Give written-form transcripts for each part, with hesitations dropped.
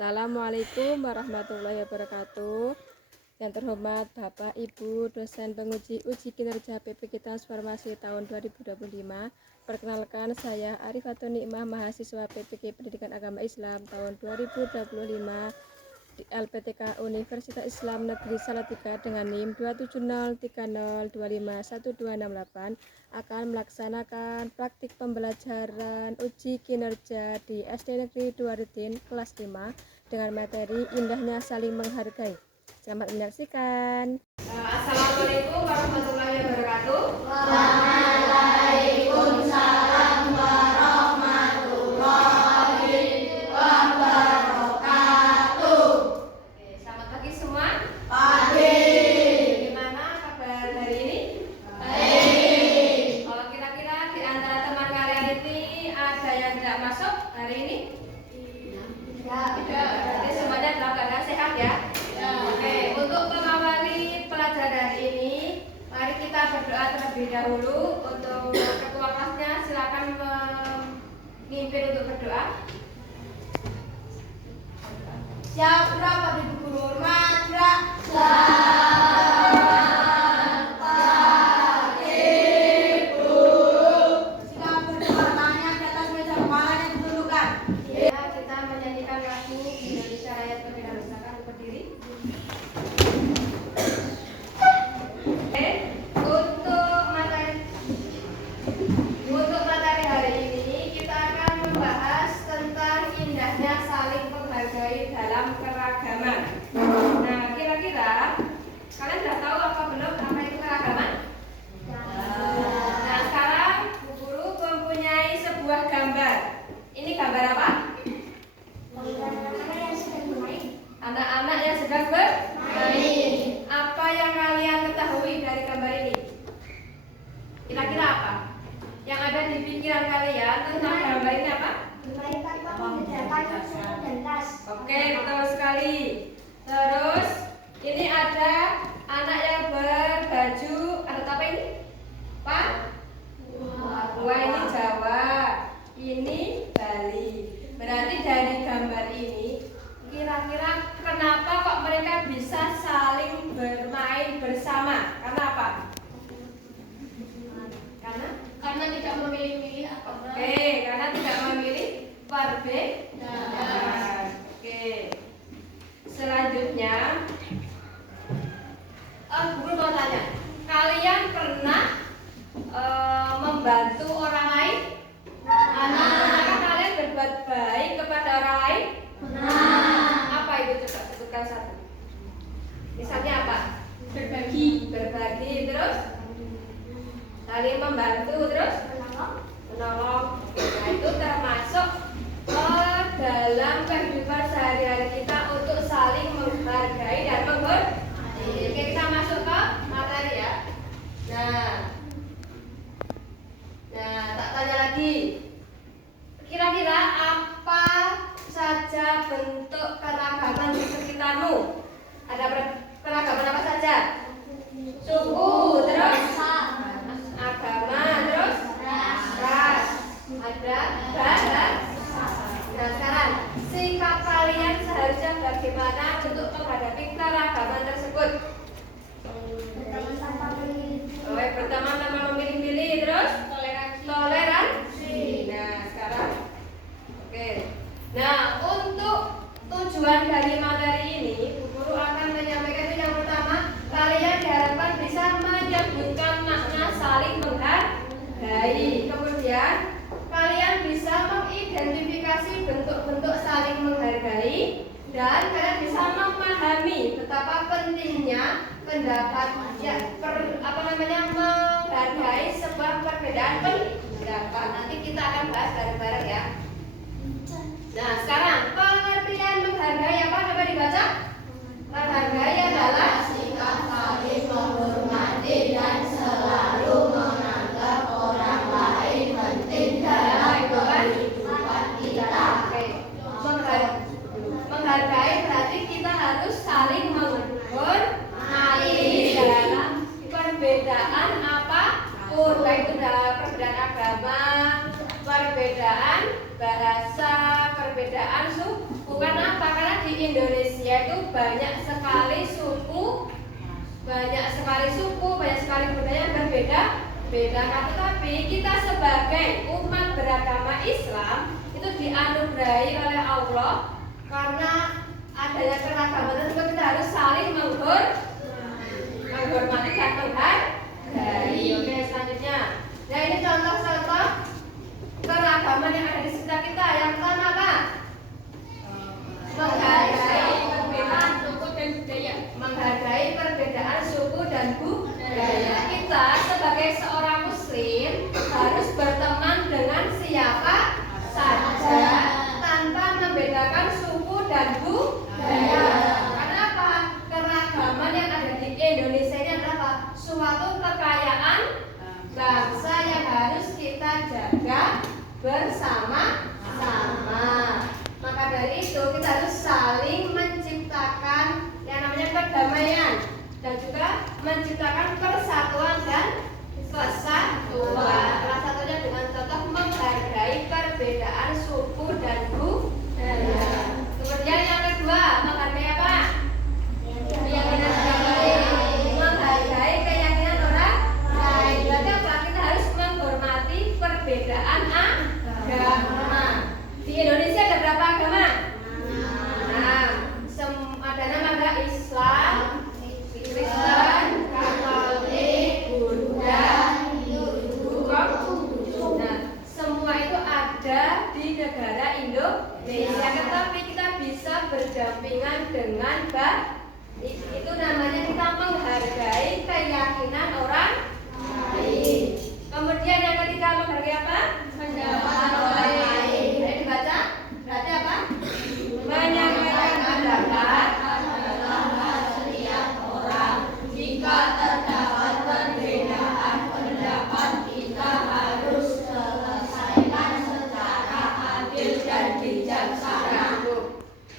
Assalamualaikum warahmatullahi wabarakatuh. Yang terhormat Bapak Ibu dosen penguji uji kinerja PPK Transformasi tahun 2025. Perkenalkan, saya Arifatun Nikmah, mahasiswa PPK Pendidikan Agama Islam tahun 2025 di LPTK Universitas Islam Negeri Salatiga dengan NIM 27030251268 akan melaksanakan praktik pembelajaran uji kinerja di SD Negeri Duaruddin kelas 5 dengan materi indahnya saling menghargai. Selamat menyaksikan. Assalamualaikum warahmatullahi wabarakatuh. Waalaikumsalam warahmatullahi wabarakatuh. Selamat pagi semua. Pagi. Gimana kabar hari ini? Baik. Kira-kira di antara teman kalian ini ada yang tidak masuk hari ini? Tidak. Berarti semuanya dalam keadaan sehat ya? Oke, untuk mengawali pelajaran hari ini, mari kita berdoa terlebih dahulu. Untuk ketua kelasnya silakan memimpin untuk berdoa. Siap, Pak Ibu Guru hormat, Kita menyanyikan lagu Indonesia Raya terlebih dahulu. Silakan berdiri. Untuk materi hari ini kita akan membahas tentang indahnya saling menghargai dalam keragaman. Nah, kira-kira kalian sudah tahu apa belum apa itu keragaman? Nah, sekarang Bu Guru mempunyai sebuah gambar. Ini gambar apa? Anak-anak yang sedang bermain. Apa yang kalian ketahui dari gambar ini? Kira-kira apa? Yang ada di pikiran kalian tentang gambar ini apa? Oke, betul sekali. Terus ini ada anak yang berbaju adat apa ini? Papua, ini Jawa, ini Bali. Berarti dari gambar ini kira-kira kenapa kok mereka bisa saling bermain bersama? Karena apa? Karena tidak memilih-milih apa? Oke, karena tidak memilih perbedaan. Oke. Selanjutnya, Guru mau tanya, kalian pernah membantu orang lain? Apakah kalian berbuat baik kepada orang lain? Apa itu, coba sebutkan satu. Misalnya apa? Berbagi, terus saling membantu, terus menolong. Nah, itu termasuk dalam kehidupan sehari-hari kita untuk saling menghargai dan menghormati. Oke, kita masuk ke materi ya. Nah, tak tanya lagi. Kira-kira apa saja bentuk keragaman di sekitarmu? Ada keragaman apa saja? Suku, terus agama, terus ras, ada bahasa. Nah, sekarang sikap kalian seharusnya bagaimana untuk menghadapi keragaman tersebut? Pertama memilih-milih, terus toleransi. Nah, sekarang oke. Nah, untuk tujuan dari materi ini, Bu Guru akan menyampaikan itu yang pertama, kalian diharapkan bisa menyebutkan makna saling menghargai. Kemudian, kalian bisa mengidentifikasi bentuk-bentuk saling menghargai dan kalian bisa memahami betapa pentingnya pendapat menghargai sebuah perbedaan pendapat. Nanti kita akan bahas bareng-bareng ya. Nah, sekarang pengertian menghargai apa? Coba dibaca. Menghargai adalah Sikap saling menghormati dan selalu menganggap orang lain penting dalam kehidupan kita. Oke. Menghargai berarti kita harus saling menghormati dalam perbedaan apapun, baik itu dalam perbedaan agama, perbedaan bahasa, perbedaan suku. Karena apa? Karena Indonesia itu banyak sekali suku, banyak sekali budaya yang berbeda-beda. Tetapi kita sebagai umat beragama Islam itu dianugerahi oleh Allah karena adanya keragaman tersebut kita harus saling menghormati dan menghargai. Oke, selanjutnya. Nah, ini contoh-contoh keragaman yang ada di sekitar kita. Yang pertama apa? Menghargai perbedaan suku dan budaya. Menghargai perbedaan suku dan budaya. Kita sebagai seorang muslim harus berteman dengan siapa saja tanpa membedakan suku dan budaya. Karena apa? Keragaman yang ada di Indonesia ini adalah apa? Suatu kekayaan bangsa yang harus kita jaga bersama-sama. Maka dari itu kita harus saling menciptakan yang namanya kedamaian dan juga menciptakan persatuan dan kesatuan. Salah satunya dengan contoh menghargai perbedaan suku dan budaya. Kemudian yang kedua, menghargai apa? Menghargai keyakinan orang lain. Berarti apa? Kita harus menghormati perbedaan agama. Di Indonesia ada berapa agama? Ada nama Islam, Kristen, Katolik, Buddha, Hindu. Nah, semua itu ada di negara Indonesia. Tetapi kita bisa berdampingan dengan baik. Itu namanya kita menghargai keyakinan orang lain. Kemudian yang ketiga, menghargai apa? Pendapat orang lain. Ayo dibaca. Berarti apa? Menyampaikan pendapat adalah hak setiap orang. Jika terdapat perbedaan pendapat, kita harus selesaikan secara adil dan bijaksana.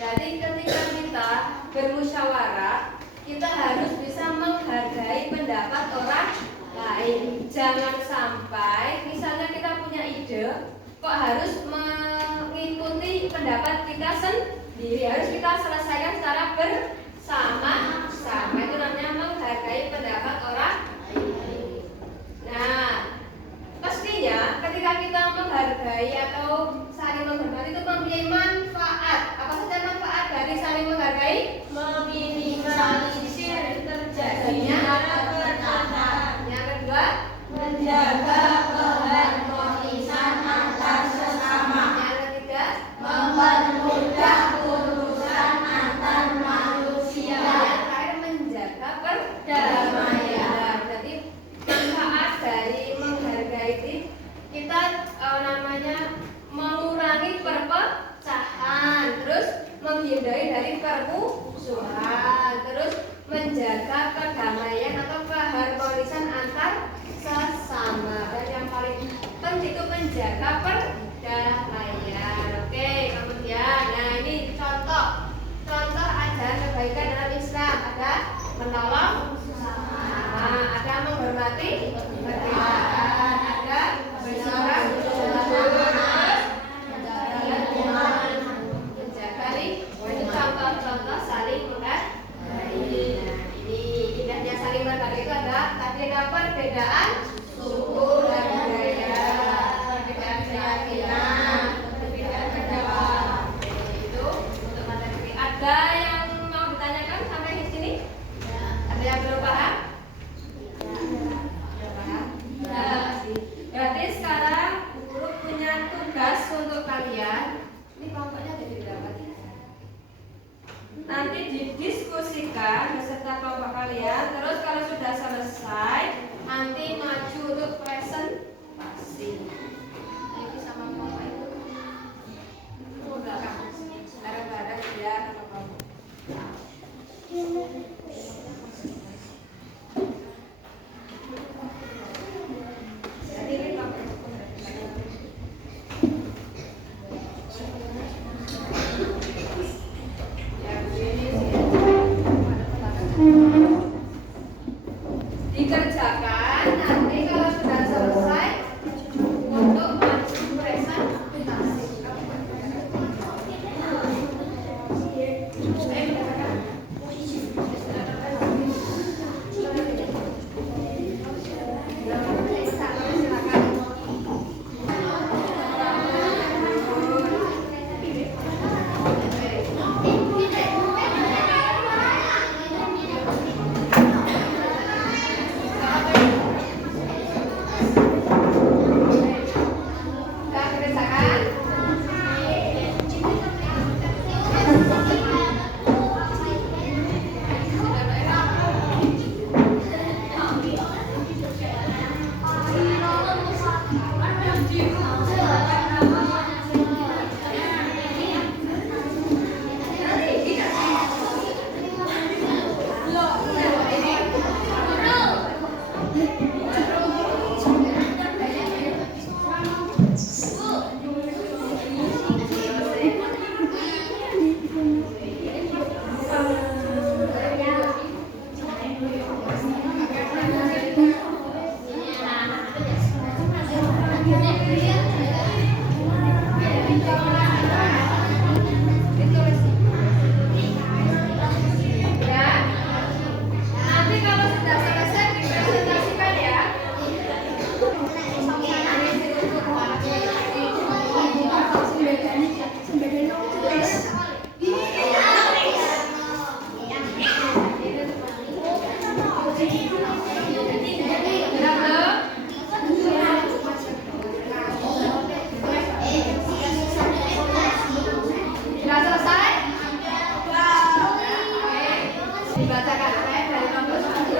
Jadi ketika kita bermusyawarah, kita harus bisa menghargai pendapat orang lain. Jangan sampai misalnya kita punya ide, kok harus mengikuti pendapat kita sendiri. Harus kita selesaikan secara bersama-sama. Itu namanya menghargai pendapat orang lain. Nah, pastinya ketika kita menghargai atau saling menghormati itu mempunyai manfaat. Apa saja manfaat dari saling menghargai? Meminimalisir terjadinya pertengkaran. Yang kedua, menjaga keharmonisan antar sesama. Yang ketiga, mempermudah urusan antar manusia. Yang terakhir, menjaga perdamaian. Jadi manfaat dari menghargai itu kita mengurangi perpecahan, terus menghindari dari permusuhan, terus menjaga kedamaian atau keharmonisan antar sesama, dan yang paling penting itu menjaga perdamaian. Oke, kemudian nah ini contoh ajaran kebaikan dalam Islam. Ada menolong sesama, ada menghormati perbedaan, ada bersorak menjaga lingkungan. Itu contoh-contoh saling menghargai. Nah, ini indahnya saling menghargai itu adalah tadi perbedaan suku dan budaya, perbedaan keyakinan, perbedaan pendapat. Itu untuk materi ini. Ada yang mau ditanyakan sampai di sini? Ada yang belum paham? Belum paham? Berarti sekarang guru punya tugas untuk kalian. Ini kelompoknya ada di berapa? Nanti didiskusikan beserta kelompok kalian. Terus kalau sudah selesai, nanti maju untuk presentasi. Ini sama kelompok itu. Belakang. Bareng-bareng ya sama kelompok. Jadi ini kelompok. Dikerjakan nanti kalau sudah selesai Dibacakan saya dari kelompok 1.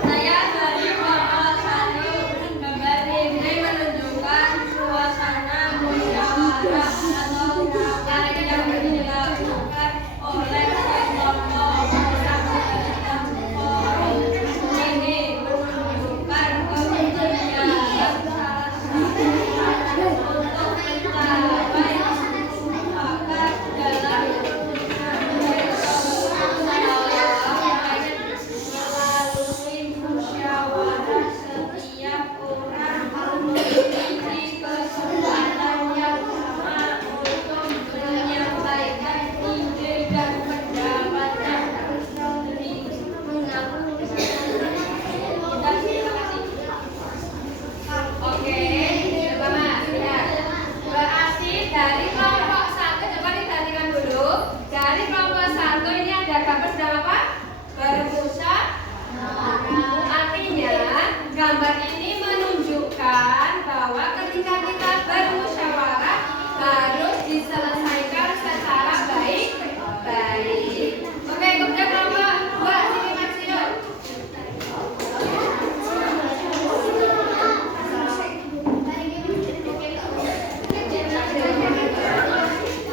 Saya dari kelompok 1. Gambar ini menunjukkan suasana musyawarah atau rapat yang dilakukan oleh kelompok bersama forum. Ini menunjukkan kepentingan salah satu untuk mencapai mufakat dalam melalui musyawarah setiap orang memiliki kesempatan yang sama untuk menyampaikan ide dan pendapatnya. Oke, coba Mas lihat. Berarti dari kelompok 1 coba diperhatikan dulu. Dari kelompok 1 ini ada gambar sedang apa? Bermusyawarah. Artinya gambar ini menunjukkan bahwa ketika kita bermusyawarah harus diselesaikan secara baik-baik. Oke, kemudian kelompok 2 sini Mas Yun.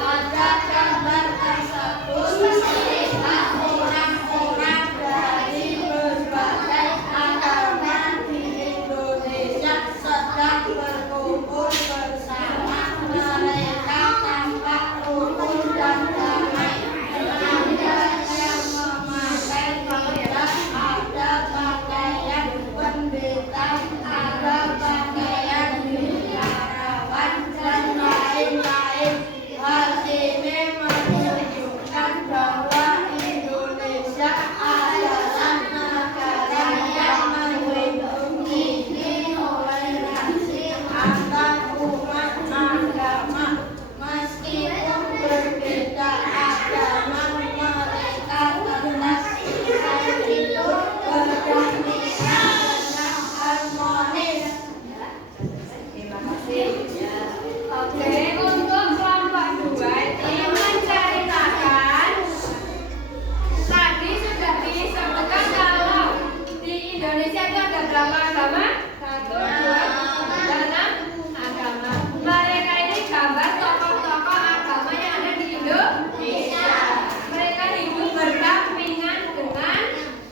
Pada gambar tersebut terlihat orang-orang dari berbagai agama di Indonesia sedang berkumpul bersama. Mereka tampak rukun dan damai. Ada yang memakai toga, ada pakaian pendeta, ada pakaian biarawan dan lain-lain. Hal ini menunjukkan bahwa Indonesia adalah negara yang melindungi toleransi antar umat agama. Meskipun berbeda agama, mereka tetap hidup berdampingan dengan harmonis. Terima kasih. Oke, untuk kelompok 2 ini menceritakan tadi sudah disebutkan kalau di Indonesia itu ada berapa agama? 1, 2, 3, 6 agama. Mereka ini gambar tokoh-tokoh agama yang ada di Indonesia. Mereka hidup berdampingan dengan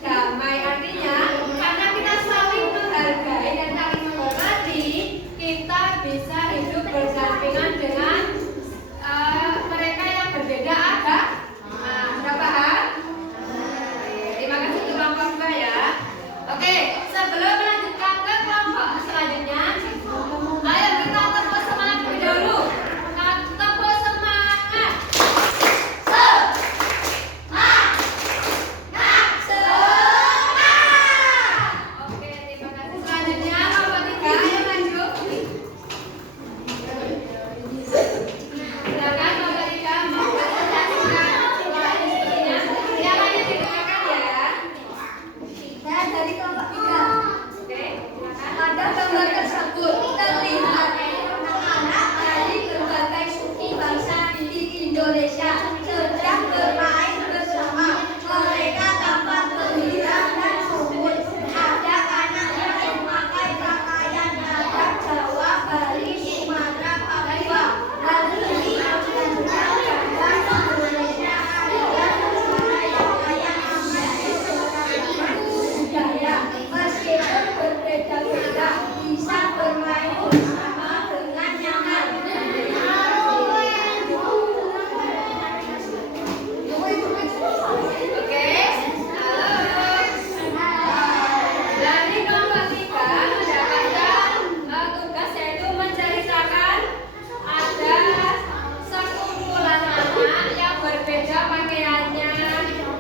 damai. Artinya karena kita saling menghargai dan saling menghormati, kita bisa hidup berdampingan dengan mereka yang berbeda agama. Sudah paham? Terima kasih untuk kelompok 2 ya. Oke, sebelum melanjutkan ke kelompok selanjutnya, ayo kita tepuk semangat terlebih dahulu. Tepuk semangat. Oke, terima kasih. Selanjutnya kelompok 3, ayo maju. Silakan kelompok 3 mau presentasikan soal diskusinya. Yang lainnya didengarkan ya. Saya dari kelompok 3. Oke, silakan. Pada gambar tersebut terlihat anak-anak dari berbagai suku bangsa di Indonesia sedang bermain bersama. Mereka tampak gembira dan subur. Ada anak yang memakai pakaian adat Jawa, Bali, Sumatera, Papua. Hal ini menunjukkan bahwa Indonesia adalah negara yang kaya akan keberagaman budaya. Meskipun berbeda-beda, bisa bermain bersama dengan nyaman. Oke. Dari kelompok 3 mendapatkan tugas yaitu menceritakan ada sekumpulan anak yang berbeda pakaiannya,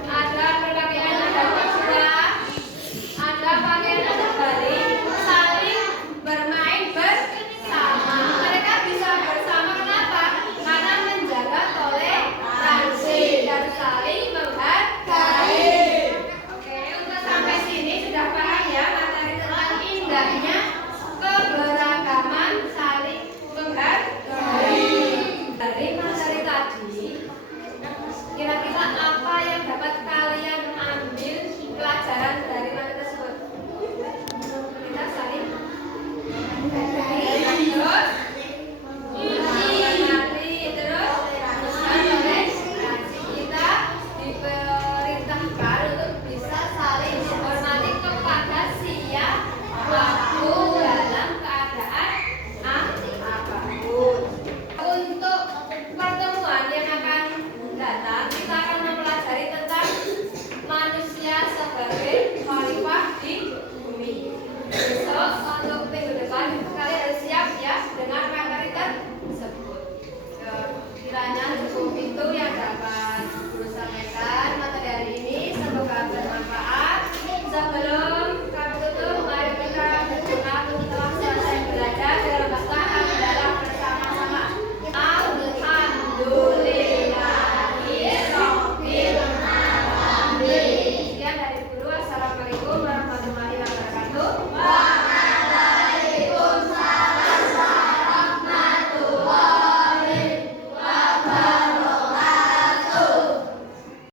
ada berpakaian adat Papua, ada pakaian adat Bali, saling bermain bersama. Mereka bisa bersama kenapa? Karena menjaga toleransi dan saling menghargai. Oke, untuk sampai sini sudah paham ya materi tentang indahnya keberagaman saling menghargai. Dari materi tadi, kira-kira